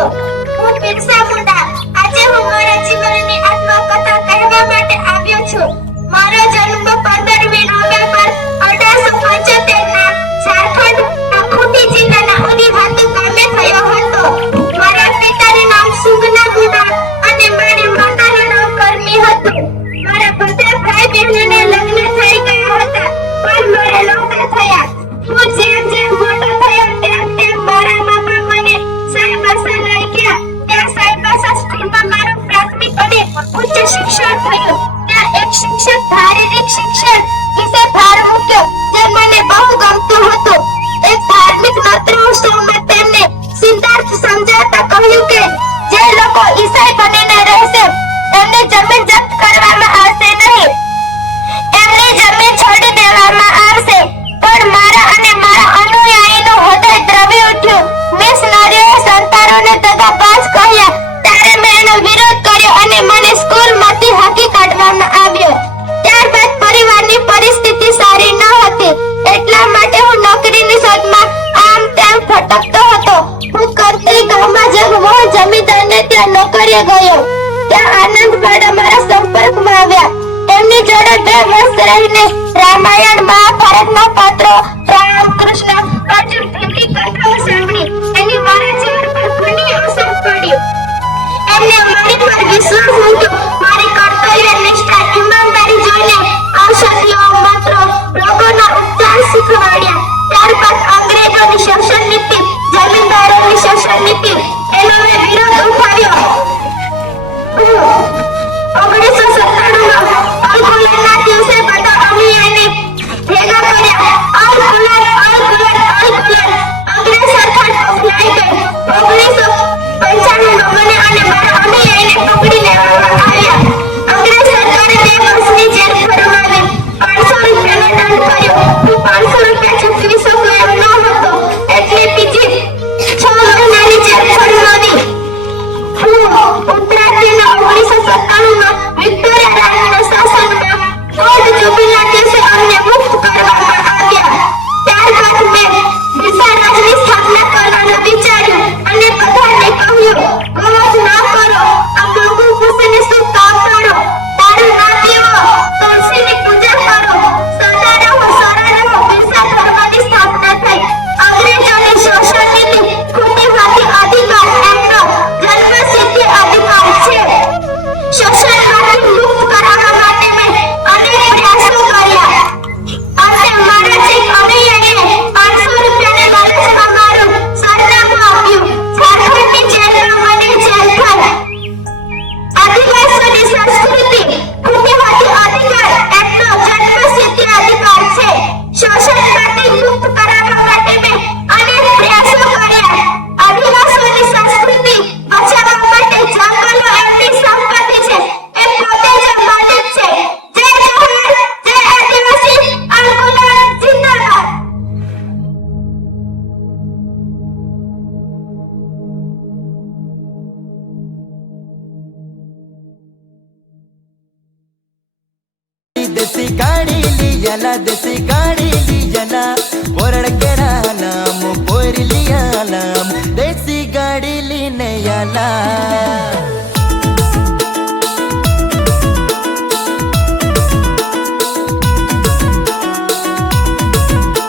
હતો। હું બિરસા મુંડા। આજે હું મારા જીવનની આત્મકથા કહેવા માટે આવ્યો છું। મારો જન્મ 15મી નવેમ્બર 1875 ના ઝારખંડના ખૂંટી જિલ્લાના ઉદીહાતુ ગામે થયો હતો। મારા પિતાનું નામ સુગના મુંડા અને મારી માતાનું નામ કરમી હતું। મારા બધા ભાઈ બહેનોને લગ્ન થઈ ગયા હતા, પણ મારે નહોતા થયા। હું જેમ જેમ મોટો થયો તેમ તેમ મારા બાપા મને સાહેબાસા લઈ ગયા। ત્યાં સાહેબાસા સ્કૂલમાં મારું પ્રાથમિક અને ઉચ્ચ શિક્ષણ થયું। ત્યાં એક શિક્ષક શારીરિક શિક્ષણ વિશે ભાર મૂક્યો, જે મને બહુ ગમતું હતું। એક ધાર્મિક નોત્રોત્સવમાં તેમને સિદ્ધાર્થ સમજાવતા કહ્યું કે જે લોકો ઈસાઈ બનીને રહેશે એમની જમીન જપ્ત કરવામાં આવશે નહીં, એમની જમીન છોડી દેવામાં આવશે। પણ મારા અને મારા અનુયાયીનું હૃદય દ્રવી ઉઠ્યું। મિશનરીઓએ સંતાનોને દગાબાજ કહ્યા ત્યારે મેં એનો વિરોધ કર્યો અને મને સ્કૂલમાંથી હાંકી કાઢવામાં આવ્યો। ત્યારબાદ પરિવારની પરિસ્થિતિ સારી ન હતી, એટલા માટે હું નોકરીની શોધમાં આમ તેમ ભટકતો હતો। હું કરતી ગામમાં જન્મો જમીનદારને ત્યાં નોકરીએ ગયો। ત્યાં આનંદવાડા મારા સંપર્કમાં આવ્યા। એમની જોડે 2 વર્ષ રહીને રામાયણ મહાભારતના પાત્રો રામ કૃષ્ણ અર્જુન ભીમની કથાઓ સાંભળી એની મારા જીવન પર ઘણી અસર પડી। એમને મારી પર વિશ્વાસ મૂક્યો। મારી કર્તવ્ય નિષ્ઠા ઈમાનદારી જોઈને ઔષધિઓ મંત્રો રોગોના ઉપચાર શીખવાડ્યા। ત્યારબાદ અંગ્રેજોની શોષણ નીતિ, જમીનદારોની શોષણ નીતિ એનો મેં વિરોધ ઉઠાવ્યો। 1997માં અલ્કુલરના દિવસે બધા અનુયાયીને ભેગા કર્યા। અલ્કુલન અંગ્રેજ સરકાર ફૂલાઈ ગઈ। 1995માં મને અને મારા અનુયાયીને પકડી લેવામાં આવ્યા। અંગ્રેજ સરકારે 2 વર્ષની જેલ ફરમાવી, 500 રૂપિયાનો દંડ કર્યો। હું 500 રૂપિયા ચૂકવી શકું એમ ન હતો, એટલે બીજી 6 મહિનાની જેલ ફરમાવી। ઉત્તરાયણના 1997માં વિક્ટોરિયા રાણીના શાસનમાં ગોલ્ડ જ્યુબિલીના દિવસે અમને મુક્ત કરવામાં આવ્યા। ત્યારબાદ મેં બિરસા રાજની સ્થાપના કરવાનું વિચાર્યું અને બધાને કહ્યું, ક્રોધ ન કરો, આ મંગુ ખુશીને શુભ કામ કરો, દારૂ ન પીવો, તુલસીની પૂજા કરો, સદા રહો, બિરસા ધર્મની સ્થાપના થઈ। અંગ્રેજોની શોષણ નીતિ, ખૂંટીમાંથી અધિકાર એમનો જન્મસિદ્ધ અધિકાર છે। શોષણમાંથી મુક્ત કરાવવા માટે મેં અનેક પ્રયાસો કર્યા। અંતે મારા એક અનુયાયીએ 500 રૂપિયાની લાલચમાં મારું સરનામું આપ્યું। ઝારખંડની જેલમાં મને જેલ થઈ। આદિવાસીઓની સંસ્કૃતિ, ખૂંટીમાંથી અધિકાર એમનો જન્મસિદ્ધ અધિકાર છે। શોષણમાંથી મુક્ત કરાવવા માટે મેં અનેક પ્રયાસો કર્યા। આદિવાસીઓની સંસ્કૃતિ બચાવવા માટે જંગલો એમની સંપત્તિ છે, એ પોતે જ માલિક છે। જય જવાહર, જય આદિવાસી, અલ્કુલન જિંદાબાદ। देसी गाड़ी लियाला देसी